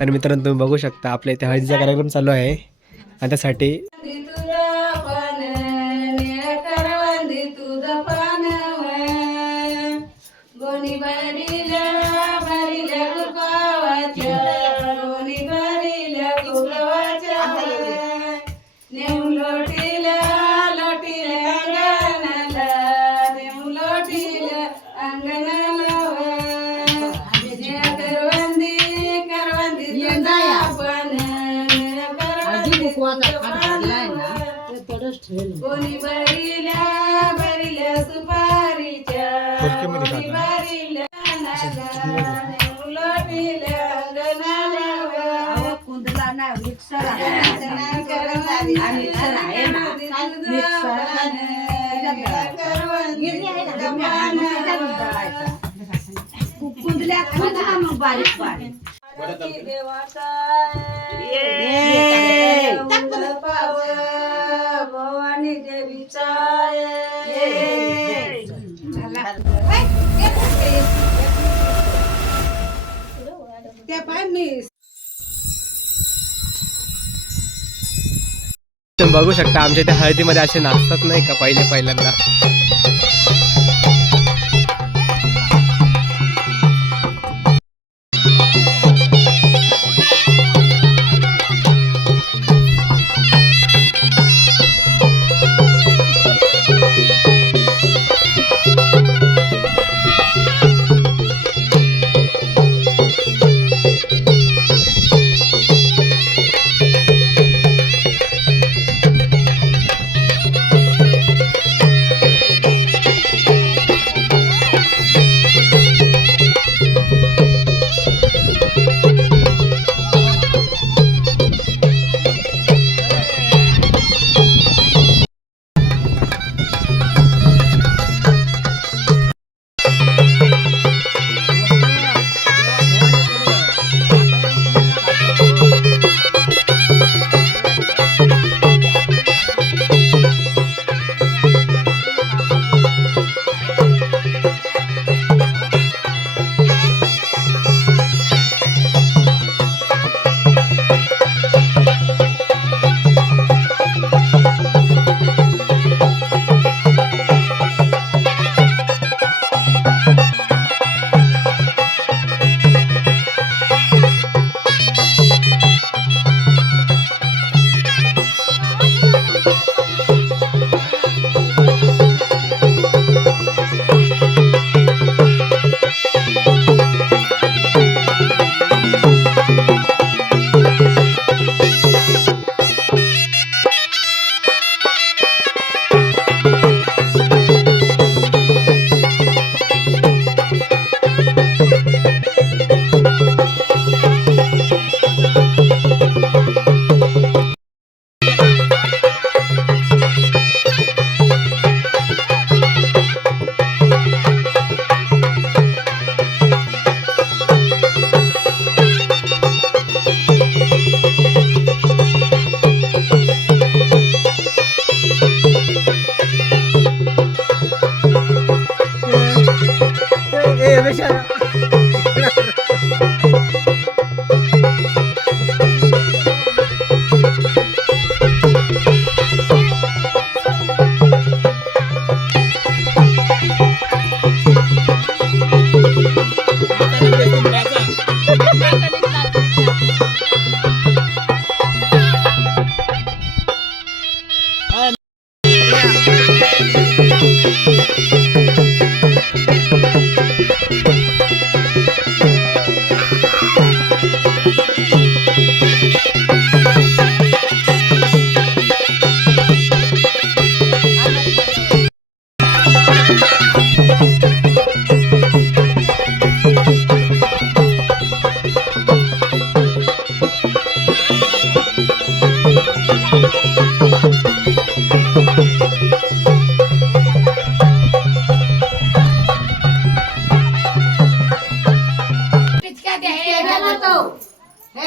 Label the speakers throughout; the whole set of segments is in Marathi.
Speaker 1: तर मित्रांनो तुम्ही बघू शकता आपल्या इथे हळदीचा कार्यक्रम चालू आहे. आणि त्यासाठी
Speaker 2: तुझं पान कोणी भरिल्या भरिल्या सुपारीच्या कोणी अंगणाला
Speaker 3: कुंदला नाही मिक्सर कुंदल्या कुंदला मग बारीक बारीक
Speaker 2: भवानी देवीचा
Speaker 3: त्या पाय मी.
Speaker 1: तुम्ही बघू शकता आमच्या इथे हळदीमध्ये असे नाचतात नाही का पहिले पहिल्यांदा?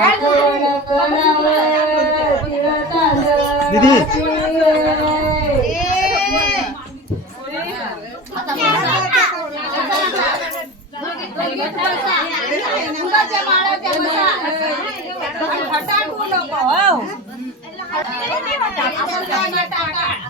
Speaker 2: भवानी देवीची देवाची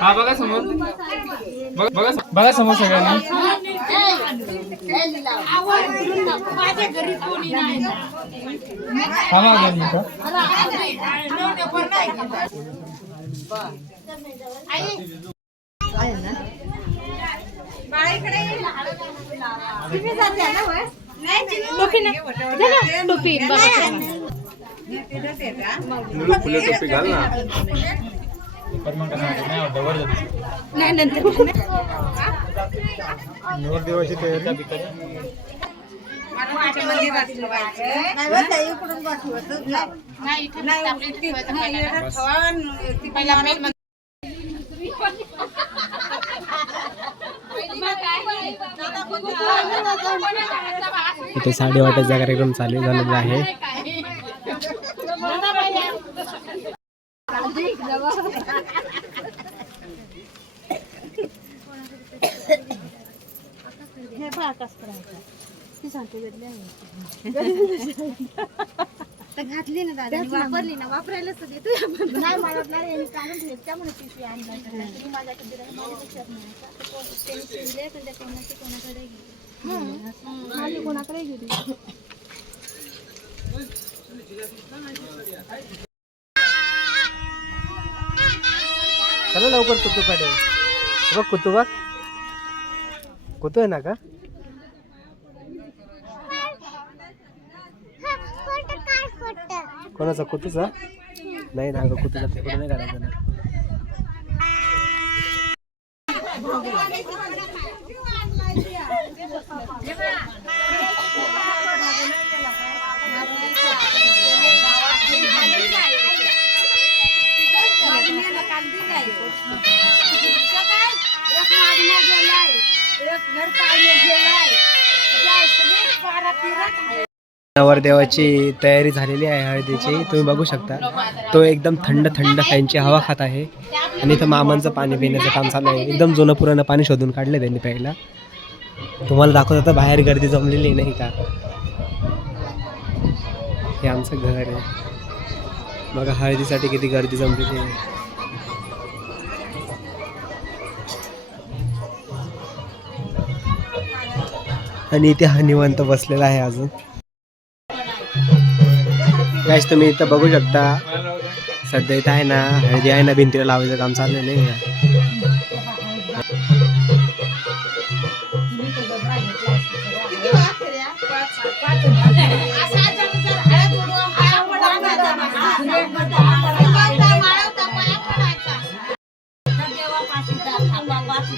Speaker 4: हा बघा समोर. बघा समोर सगळ्यांनी. थांबा दोन मिनिटं. पण मग कसं वाटतं? नाही वाटतं,
Speaker 1: नवरदेवाची तयारी इथे साडी वाटायचा कार्यक्रम चालू झालेला आहे.
Speaker 3: घातली ना दादा वापरली ना वापरायलाच तर देतो नाही मला नाही यांनी काढून ठेवली त्यामुळे पिशवी आणली तुम्ही माझ्याकडे दिला नाही त्यांनी शिवले पण त्या कोणाची कोणाकडे गेली माझी कोणाकडे गेली
Speaker 1: चला लवकर कुतू काढे बघ कुतू बघ कुतू आहे ना का? कोणाचा? कुतूचा नाही ना गं कुतूचा तिकडे नाही काढायचा ना. नवरदेवाची तयारी झालेली आहे हळदीची. तुम्ही बघू शकता. तो एकदम थंड थंड फॅनची हवा खात आहे. आणि इथं मामांचं पाणी पिण्याचं काम चालू आहे. एकदम जुनं पुराणं पाणी शोधून काढलं त्यांनी प्यायला. तुम्हाला दाखवत होतं बाहेर गर्दी जमलेली नाही का? हे आमचं घर आहे. बघा हळदीसाठी किती गर्दी जमलेली आहे. आणि इथे हा निवांत बसलेला आहे अजून. गाईस तुम्ही इथं बघू शकता. सध्या इथं आहे ना हळदी आहे ना भिंतीला लावायचं काम चाललं नाही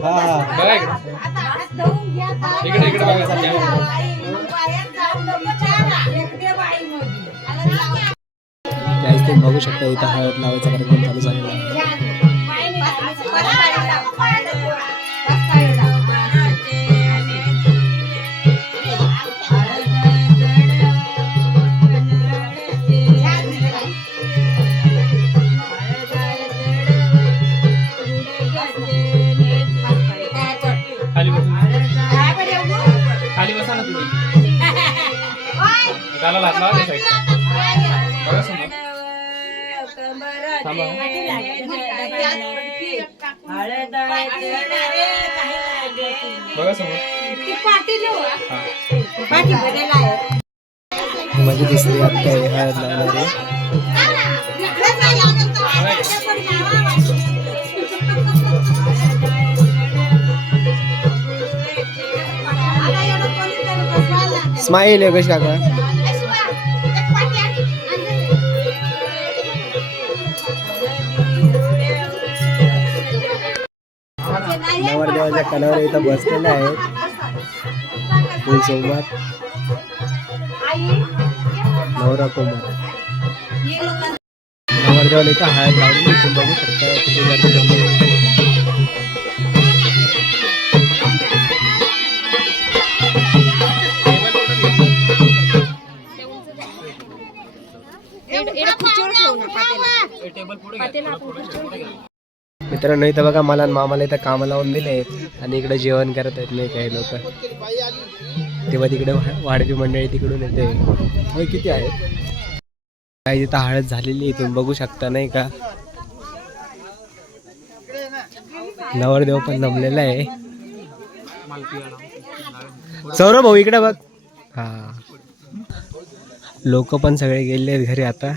Speaker 4: इकडे. इकडे बघू
Speaker 1: शकता इथं हळद लावायचा कार्यक्रम चालू झालेला आहे.
Speaker 4: बघा समोर. हा.
Speaker 1: माझी दुसरी आहे हळद लावणारी स्माईल योगेश काका? नवरदेवाच्या कणावर इथं बसलेले आहेत फुलसोबत नवरा कुमार. नवरदेवाला इथं लावली तुम्ही बघू शकता किती गर्दी जमली. आहे. मित्रांनो इथं बघा मला मामाला इथं कामाला लावून दिले. आणि इकडे जेवण करत आहेत नाही काही लोक. तेव्हा तिकडे वाढपी मंडळी तिकडून येते. होय किती आहेत काही तिथं हळद झालेली आहे तुम्ही बघू शकता नाही का? नवरदेव पण जमलेला आहे. सौरभ भाऊ इकडे बघ. हा. लोक पण सगळे गेले आहेत घरी आता.